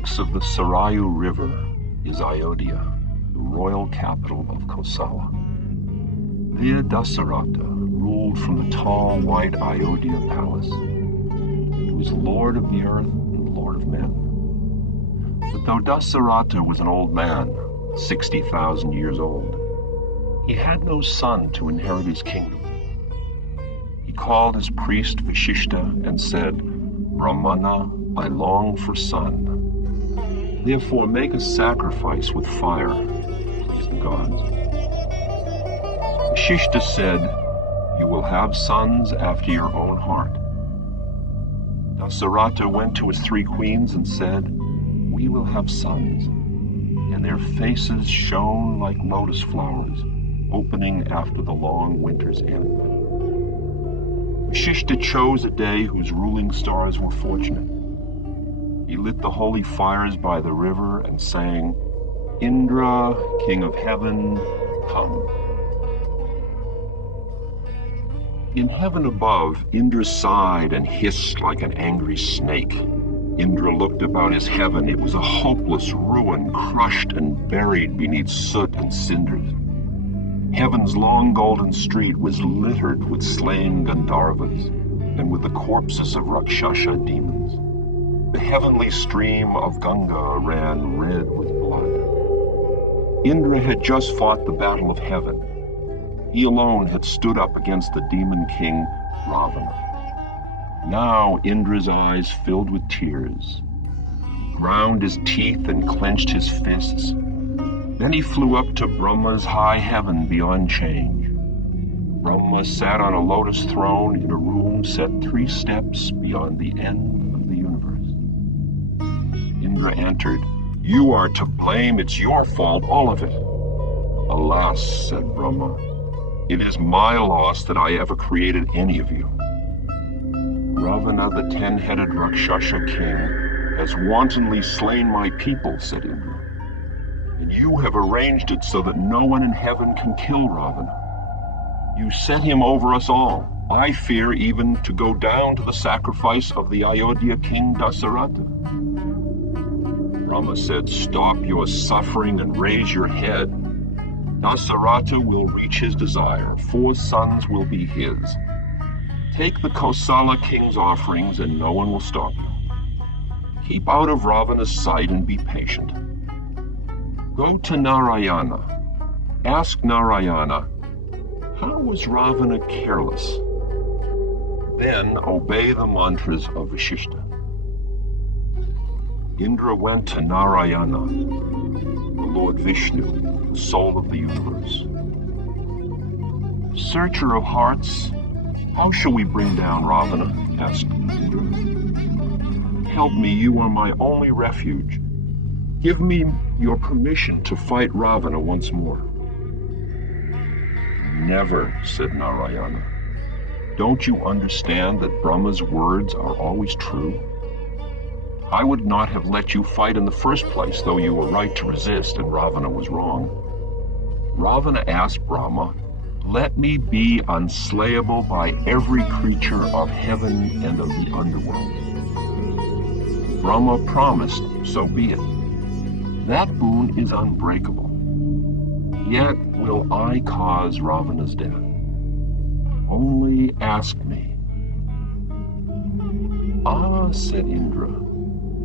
banks of the Sarayu River is Ayodhya, the royal capital of Kosala. There Dasarata ruled from the tall, white Ayodhya palace. He was lord of the earth and lord of men. But though Dasarata was an old man, 60,000 years old, he had no son to inherit his kingdom. He called his priest Vashishta and said, "Brahmana, I long for son. Therefore make a sacrifice with fire, please the gods." Vashishta said, "You will have sons after your own heart." Dasarata went to his 3 queens and said, "We will have sons." And their faces shone like lotus flowers, opening after the long winter's end. Vashishta chose a day whose ruling stars were fortunate. He lit the holy fires by the river and sang, "Indra, king of heaven, come." In heaven above, Indra sighed and hissed like an angry snake. Indra looked about his heaven. It was a hopeless ruin, crushed and buried beneath soot and cinders. Heaven's long golden street was littered with slain Gandharvas and with the corpses of Rakshasa demons. The heavenly stream of Ganga ran red with blood. Indra had just fought the battle of heaven. He alone had stood up against the demon king Ravana. Now Indra's eyes filled with tears. He ground his teeth and clenched his fists. Then he flew up to Brahma's high heaven beyond change. Brahma sat on a lotus throne in a room set 3 steps beyond the end of the universe. Indra entered. "You are to blame. It's your fault, all of it." "Alas," said Brahma, "it is my loss that I ever created any of you. Ravana, the 10-headed Rakshasa king, has wantonly slain my people," said Indra. "And you have arranged it so that no one in heaven can kill Ravana. You set him over us all. I fear even to go down to the sacrifice of the Ayodhya king Dasarata." Rama said, "Stop your suffering and raise your head. Dasarata will reach his desire. 4 sons will be his. Take the Kosala king's offerings and no one will stop you. Keep out of Ravana's sight and be patient. Go to Narayana. Ask Narayana, how was Ravana careless? Then obey the mantras of Vashishta." Indra went to Narayana, the Lord Vishnu, the soul of the universe. "Searcher of hearts, how shall we bring down Ravana?" asked Indra. "Help me, you are my only refuge. Give me your permission to fight Ravana once more." "Never," said Narayana. "Don't you understand that Brahma's words are always true? I would not have let you fight in the first place, though you were right to resist and Ravana was wrong. Ravana asked Brahma, 'Let me be unslayable by every creature of heaven and of the underworld.' Brahma promised, so be it. That boon is unbreakable. Yet will I cause Ravana's death. Only ask me." "Ah," said Indra,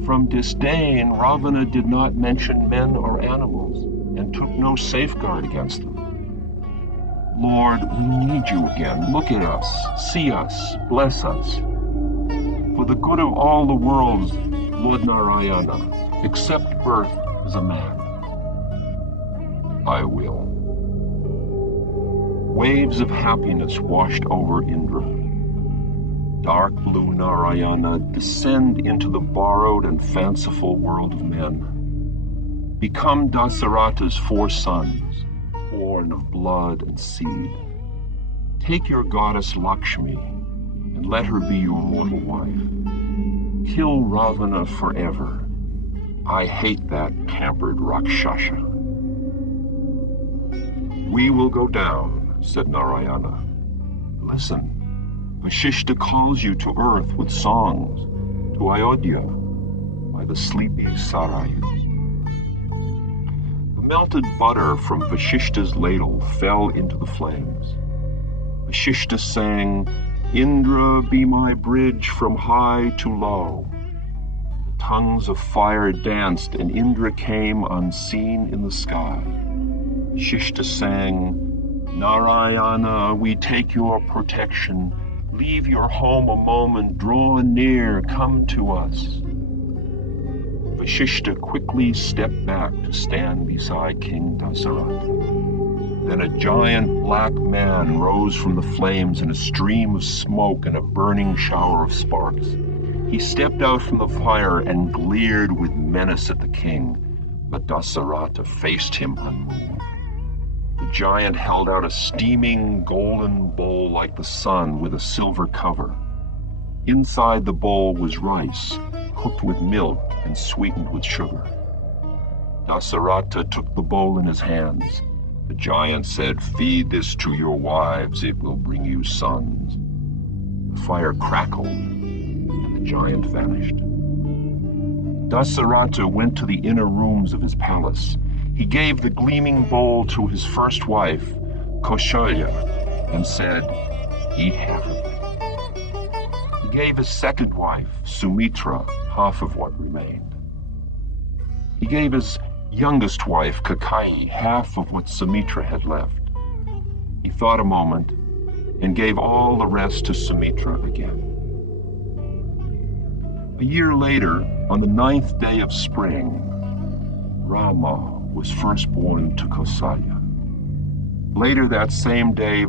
"from disdain Ravana did not mention men or animals and took no safeguard against them. Lord, we need you again. Look at us, see us, bless us. For the good of all the worlds, Lord Narayana, accept birth as a man." "I will." Waves of happiness washed over Indra. Dark blue Narayana, descend into the borrowed and fanciful world of men. Become Dasarata's 4 sons, born of blood and seed. Take your goddess Lakshmi and let her be your mortal wife. Kill Ravana forever. I hate that pampered Rakshasa. "We will go down," said Narayana. "Listen, Vashishta calls you to earth with songs, to Ayodhya. by the sleepy Sarayu. The melted butter from Vashishta's ladle fell into the flames. Vashishta sang, "Indra, be my bridge from high to low." The tongues of fire danced, and Indra came unseen in the sky. Vashishta sang, "Narayana, we take your protection. Leave your home a moment, draw near, come to us." Vashishta quickly stepped back to stand beside King Dasarata. Then a giant black man rose from the flames in a stream of smoke and a burning shower of sparks. He stepped out from the fire and glared with menace at the king, but Dasarata faced him unmoved. The giant held out a steaming golden bowl like the sun with a silver cover. Inside the bowl was rice, cooked with milk and sweetened with sugar. Dasarata took the bowl in his hands. The giant said, "Feed this to your wives, it will bring you sons." The fire crackled, and the giant vanished. Dasarata went to the inner rooms of his palace. He gave the gleaming bowl to his first wife, Kaushalya, and said, "Eat half of it." He gave his second wife, Sumitra, half of what remained. He gave his youngest wife, Kaikeyi, half of what Sumitra had left. He thought a moment and gave all the rest to Sumitra again. A year later, on the 9th day of spring, Rama was first born to Kausalya. Later that same day,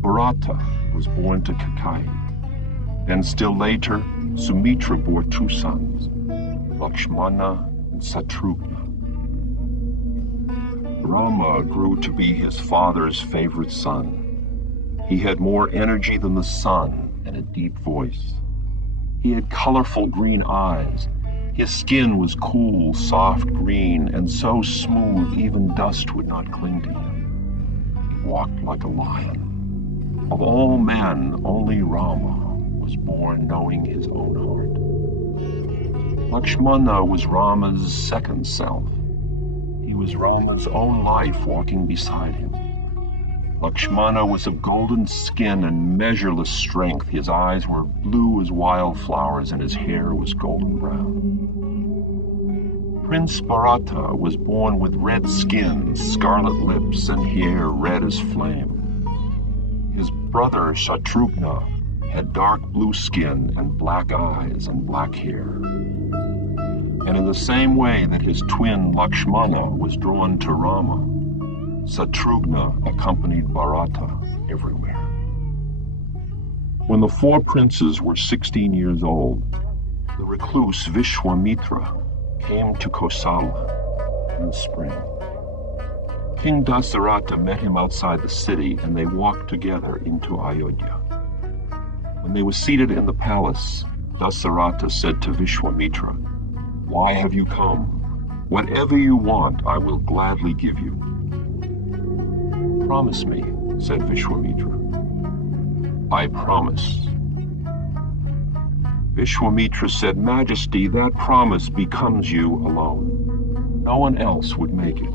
Bharata was born to Kaikeyi. Then still later, Sumitra bore 2 sons, Lakshmana and Shatrugna. Rama grew to be his father's favorite son. He had more energy than the sun and a deep voice. He had colorful green eyes. His skin was cool, soft green, and so smooth even dust would not cling to him. He walked like a lion. Of all men, only Rama was born knowing his own heart. Lakshmana was Rama's second self. He was Rama's own life walking beside him. Lakshmana was of golden skin and measureless strength. His eyes were blue as wildflowers, and his hair was golden brown. Prince Bharata was born with red skin, scarlet lips, and hair red as flame. His brother Shatrugna had dark blue skin and black eyes and black hair. And in the same way that his twin Lakshmana was drawn to Rama, Shatrugna accompanied Bharata everywhere. When the 4 princes were 16 years old, the recluse Vishwamitra came to Kosala in the spring. King Dasarata met him outside the city, and they walked together into Ayodhya. When they were seated in the palace, Dasarata said to Vishwamitra, "Why have you come? Whatever you want, I will gladly give you." "Promise me," said Vishwamitra. "I promise." Vishwamitra said, "Majesty, that promise becomes you alone. No one else would make it.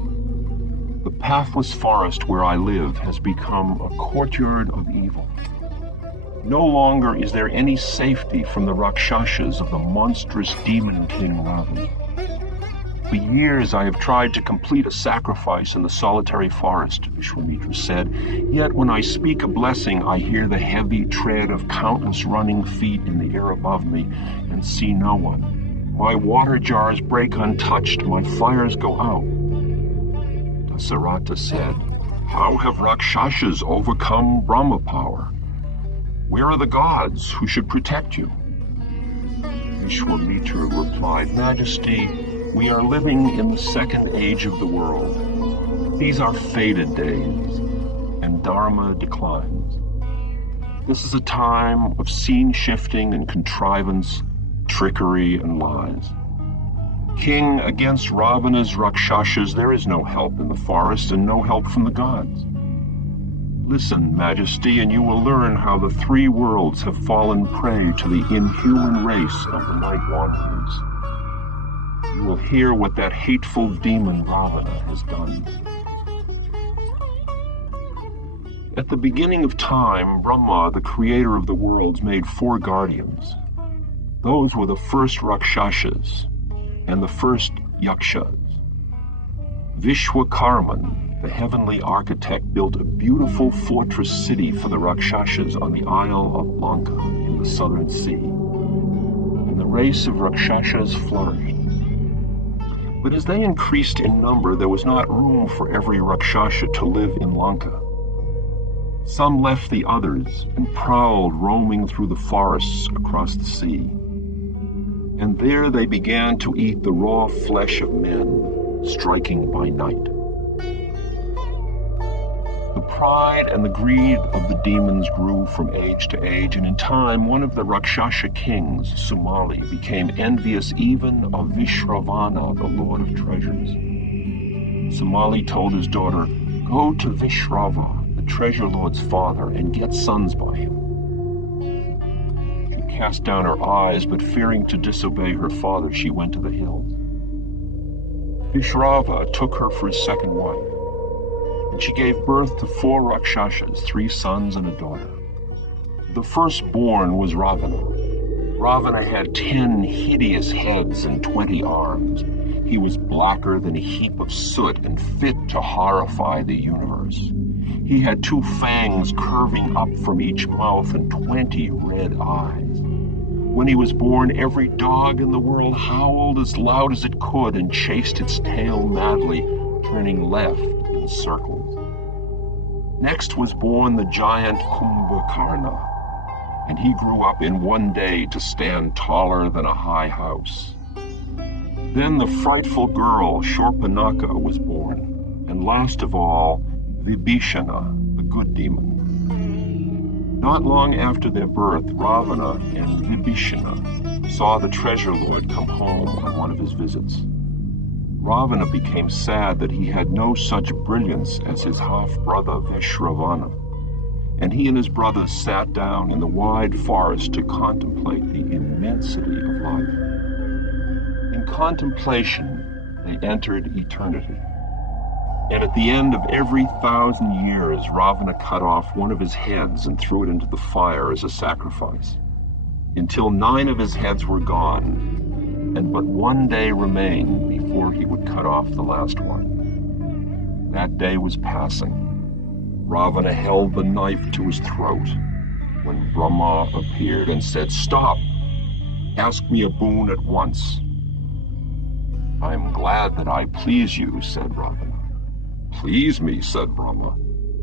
The pathless forest where I live has become a courtyard of evil. No longer is there any safety from the Rakshasas of the monstrous demon king Ravana. For years I have tried to complete a sacrifice in the solitary forest," Vishwamitra said, "yet when I speak a blessing, I hear the heavy tread of countless running feet in the air above me and see no one. My water jars break untouched, my fires go out." Dasarata said, "How have Rakshasas overcome Brahma power? Where are the gods who should protect you?" Vishwamitra replied, "Majesty, we are living in the second age of the world. These are faded days, and Dharma declines. This is a time of scene shifting and contrivance, trickery and lies. King, against Ravana's Rakshasas, there is no help in the forest and no help from the gods. Listen, Majesty, and you will learn how the 3 worlds have fallen prey to the inhuman race of the Night Wanderers. will hear what that hateful demon Ravana has done. At the beginning of time, Brahma, the creator of the worlds, made 4 guardians. Those were the first Rakshasas and the first Yakshas. Vishwakarman, the heavenly architect, built a beautiful fortress city for the Rakshasas on the Isle of Lanka in the southern sea. And the race of Rakshasas flourished. But as they increased in number, there was not room for every Rakshasa to live in Lanka. Some left the others and prowled, roaming through the forests across the sea. And there they began to eat the raw flesh of men, striking by night. The pride and the greed of the demons grew from age to age, and in time one of the Rakshasa kings, Sumali, became envious even of Vishravana, the lord of treasures. Sumali told his daughter, "Go to Vishrava, the treasure lord's father, and get sons by him." She cast down her eyes, but fearing to disobey her father, she went to the hills. Vishrava took her for his second wife, and she gave birth to 4 Rakshasas, 3 sons and a daughter. The firstborn was Ravana. Ravana had 10 hideous heads and 20 arms. He was blacker than a heap of soot and fit to horrify the universe. He had 2 fangs curving up from each mouth and 20 red eyes. When he was born, every dog in the world howled as loud as it could and chased its tail madly, turning left in circles. Next was born the giant Kumbhakarna, and he grew up in one day to stand taller than a high house. Then the frightful girl Shorpanaka was born, and last of all, Vibhishana, the good demon. Not long after their birth, Ravana and Vibhishana saw the treasure lord come home on one of his visits. Ravana became sad that he had no such brilliance as his half-brother Vishravana, and he and his brothers sat down in the wide forest to contemplate the immensity of life. In contemplation, they entered eternity. And at the end of every 1,000 years, Ravana cut off one of his heads and threw it into the fire as a sacrifice, until 9 of his heads were gone, and but one day remained before he would cut off the last one. That day was passing. Ravana held the knife to his throat when Brahma appeared and said, "Stop! Ask me a boon at once." "I'm glad that I please you," said Ravana. "Please me," said Brahma.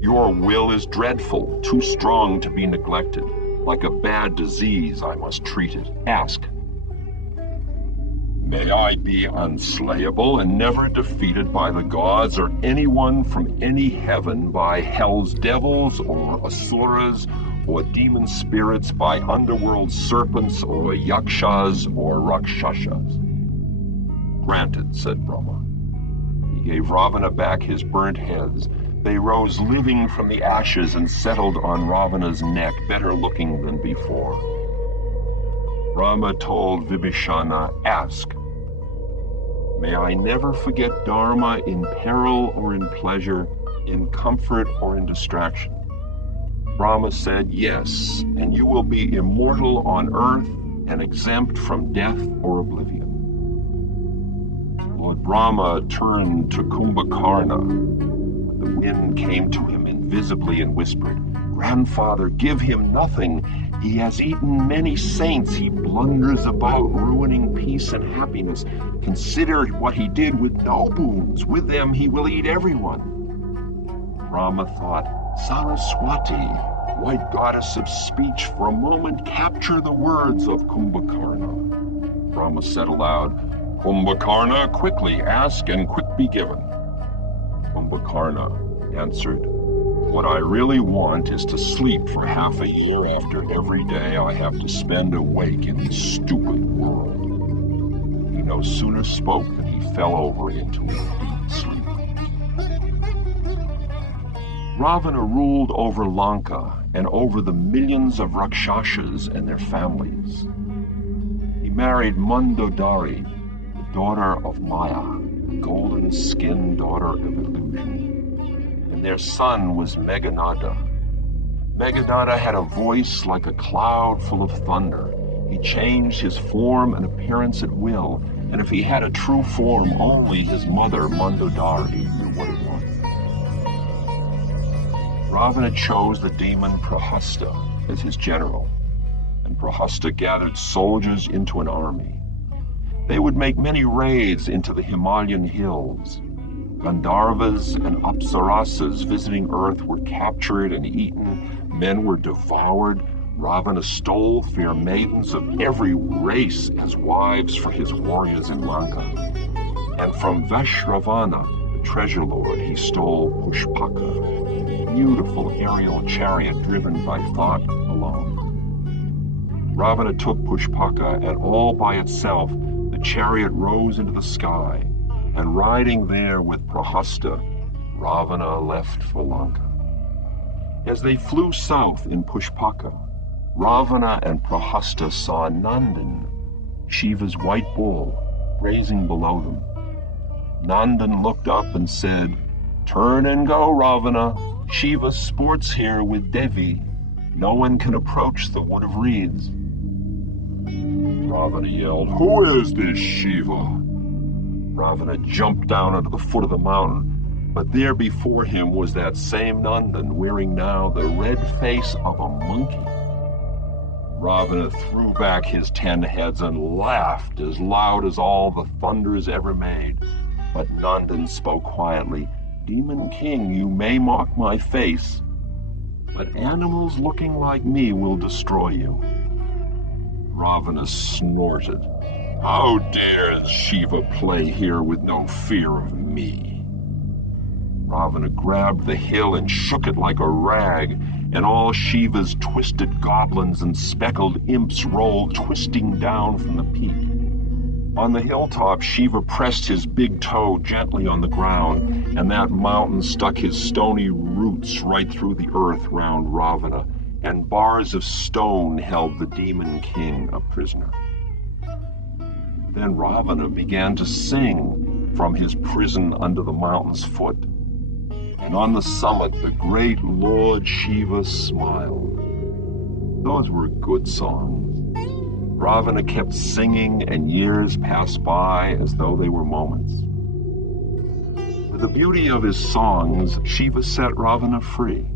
"Your will is dreadful, too strong to be neglected. Like a bad disease, I must treat it. Ask." "May I be unslayable and never defeated by the gods or anyone from any heaven, by hell's devils or asuras or demon spirits, by underworld serpents or yakshas or rakshasas." "Granted," said Brahma. He gave Ravana back his burnt heads. They rose living from the ashes and settled on Ravana's neck, better looking than before. Rama told Vibhishana, "Ask. May I never forget Dharma in peril or in pleasure, in comfort or in distraction." Brahma said, "Yes, and you will be immortal on earth and exempt from death or oblivion." Lord Brahma turned to Kumbhakarna. The wind came to him invisibly and whispered, "Grandfather, give him nothing. He has eaten many saints. He blunders about, ruining peace and happiness. Consider what he did with no boons. With them he will eat everyone." Rama thought, "Saraswati, white goddess of speech, for a moment capture the words of Kumbhakarna." Rama said aloud, "Kumbhakarna, quickly ask and quick be given." Kumbhakarna answered, "What I really want is to sleep for half a year after every day I have to spend awake in this stupid world." He no sooner spoke than he fell over into a deep sleep. Ravana ruled over Lanka and over the millions of Rakshasas and their families. He married Mandodari, the daughter of Maya, golden-skinned daughter of illusion. And their son was Meghanada. Meghanada had a voice like a cloud full of thunder. He changed his form and appearance at will, and if he had a true form, only his mother, Mandodari, knew what it was. Ravana chose the demon Prahasta as his general, and Prahasta gathered soldiers into an army. They would make many raids into the Himalayan hills. Gandharvas and Apsarasas visiting Earth were captured and eaten. Men were devoured. Ravana stole fair maidens of every race as wives for his warriors in Lanka. And from Vashravana, the treasure lord, he stole Pushpaka, a beautiful aerial chariot driven by thought alone. Ravana took Pushpaka, and all by itself the chariot rose into the sky, and riding there with Prahasta, Ravana left for Lanka. As they flew south in Pushpaka, Ravana and Prahasta saw Nandan, Shiva's white bull, grazing below them. Nandan looked up and said, "Turn and go, Ravana. Shiva sports here with Devi. No one can approach the wood of reeds." Ravana yelled, "Who is this Shiva?" Ravana jumped down onto the foot of the mountain, but there before him was that same Nandan, wearing now the red face of a monkey. Ravana threw back his 10 heads and laughed as loud as all the thunders ever made. But Nandan spoke quietly, "Demon King, you may mock my face, but animals looking like me will destroy you." Ravana snorted, "How dares Shiva play here with no fear of me?" Ravana grabbed the hill and shook it like a rag, and all Shiva's twisted goblins and speckled imps rolled twisting down from the peak. On the hilltop, Shiva pressed his big toe gently on the ground, and that mountain stuck his stony roots right through the earth round Ravana, and bars of stone held the demon king a prisoner. Then Ravana began to sing from his prison under the mountain's foot. And on the summit, the great Lord Shiva smiled. Those were good songs. Ravana kept singing, and years passed by as though they were moments. With the beauty of his songs, Shiva set Ravana free.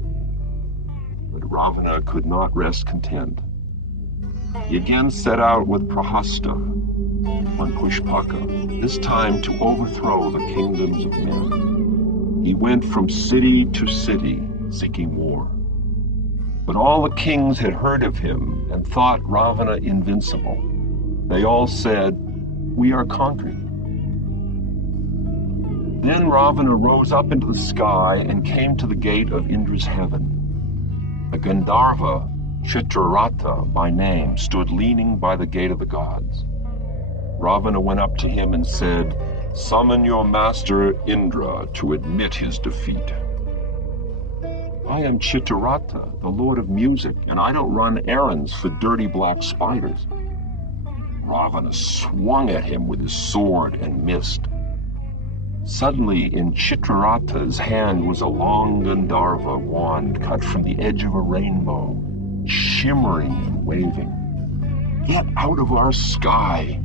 But Ravana could not rest content. He again set out with Prahasta on Pushpaka, this time to overthrow the kingdoms of men. He went from city to city, seeking war. But all the kings had heard of him and thought Ravana invincible. They all said, "We are conquered." Then Ravana rose up into the sky and came to the gate of Indra's heaven. A Gandharva, Chitraratha by name, stood leaning by the gate of the gods. Ravana went up to him and said, "Summon your master Indra to admit his defeat." "I am Chitraratha, the lord of music, and I don't run errands for dirty black spiders." Ravana swung at him with his sword and missed. Suddenly, in Chitraratha's hand was a long Gandharva wand cut from the edge of a rainbow, shimmering and waving. "Get out of our sky!"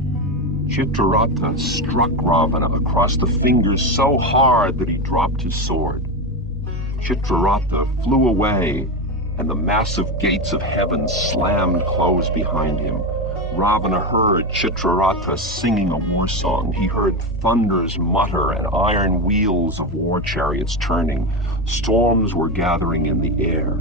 Chitraratha struck Ravana across the fingers so hard that he dropped his sword. Chitraratha flew away, and the massive gates of heaven slammed closed behind him. Ravana heard Chitraratha singing a war song. He heard thunders mutter and iron wheels of war chariots turning. Storms were gathering in the air.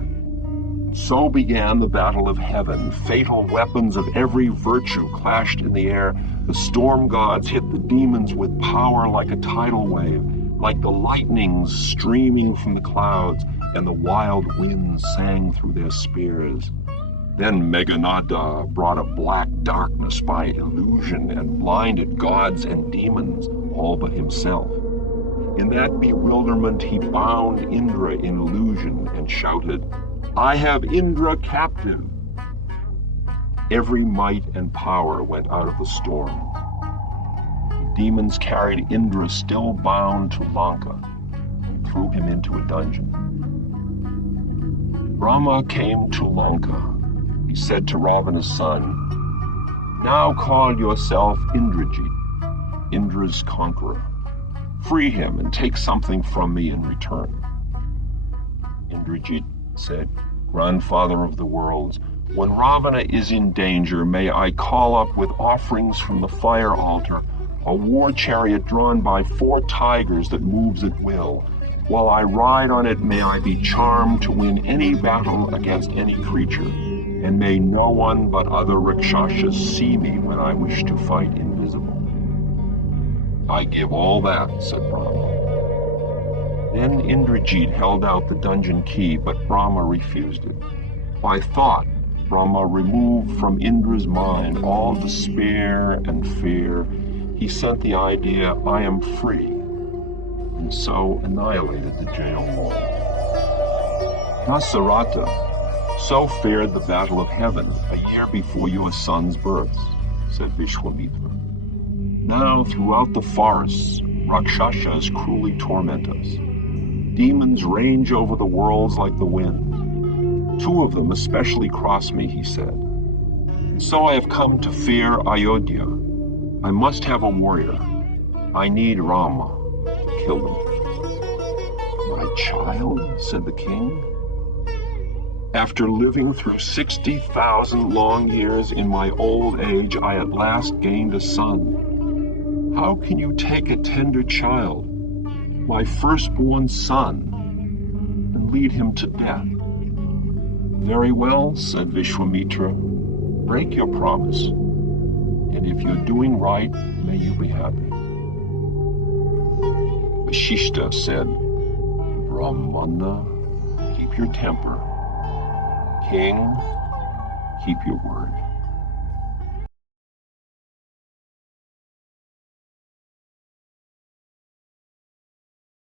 So began the battle of heaven. Fatal weapons of every virtue clashed in the air. The storm gods hit the demons with power like a tidal wave, like the lightnings streaming from the clouds, and the wild winds sang through their spears. Then Meghanada brought a black darkness by illusion and blinded gods and demons, all but himself. In that bewilderment, he bound Indra in illusion and shouted, "I have Indra captive." Every might and power went out of the storm. demons carried Indra still bound to Lanka and threw him into a dungeon. Rama came to Lanka. He said to Ravana's son, "Now call yourself Indrajit, Indra's conqueror. Free him and take something from me in return." Indrajit said, "Grandfather of the worlds, when Ravana is in danger, may I call up with offerings from the fire altar a war chariot drawn by 4 tigers that moves at will. While I ride on it, may I be charmed to win any battle against any creature, and may no one but other Rakshasas see me when I wish to fight invisible." "I give all that," said Rama. Then Indrajit held out the dungeon key, but Rama refused it. By thought, Rama removed from Indra's mind all despair and fear. He sent the idea, "I am free," and so annihilated the jail wall. Dasarata, so fared the battle of heaven a year before your son's birth, said Vishwamitra. Now throughout the forests, Rakshasas cruelly torment us. Demons range over the worlds like the wind. 2 of them especially cross me, he said. And so I have come to fear Ayodhya. I must have a warrior. I need Rama to kill them. "My child," said the king, "after living through 60,000 long years in my old age, I at last gained a son. How can you take a tender child, my firstborn son, and lead him to death?" "Very well," said Vishwamitra, "break your promise, and if you're doing right, may you be happy." Vashishta said, "Brahmana, keep your temper. King, keep your word."